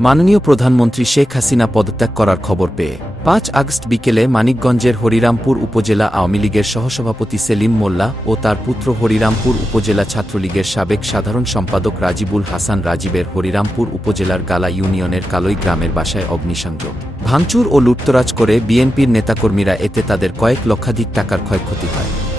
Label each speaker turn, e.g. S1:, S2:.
S1: মাননীয় প্রধানমন্ত্রী শেখ হাসিনা পদত্যাগ করার খবর পেয়ে পাঁচ আগস্ট বিকেলে মানিকগঞ্জের হরিরামপুর উপজেলা আওয়ামী লীগের সহসভাপতি সেলিম মোল্লা ও তার পুত্র হরিরামপুর উপজেলা ছাত্রলীগের সাবেক সাধারণ সম্পাদক রাজিবুল হাসান রাজীবের হরিরামপুর উপজেলার গালা ইউনিয়নের কালই গ্রামের বাসায় অগ্নিসংযোগ, ভাঙচুর ও লুটতরাজ করে বিএনপির নেতাকর্মীরা এতে তাদের কয়েক লক্ষাধিক টাকার ক্ষয়ক্ষতি হয়।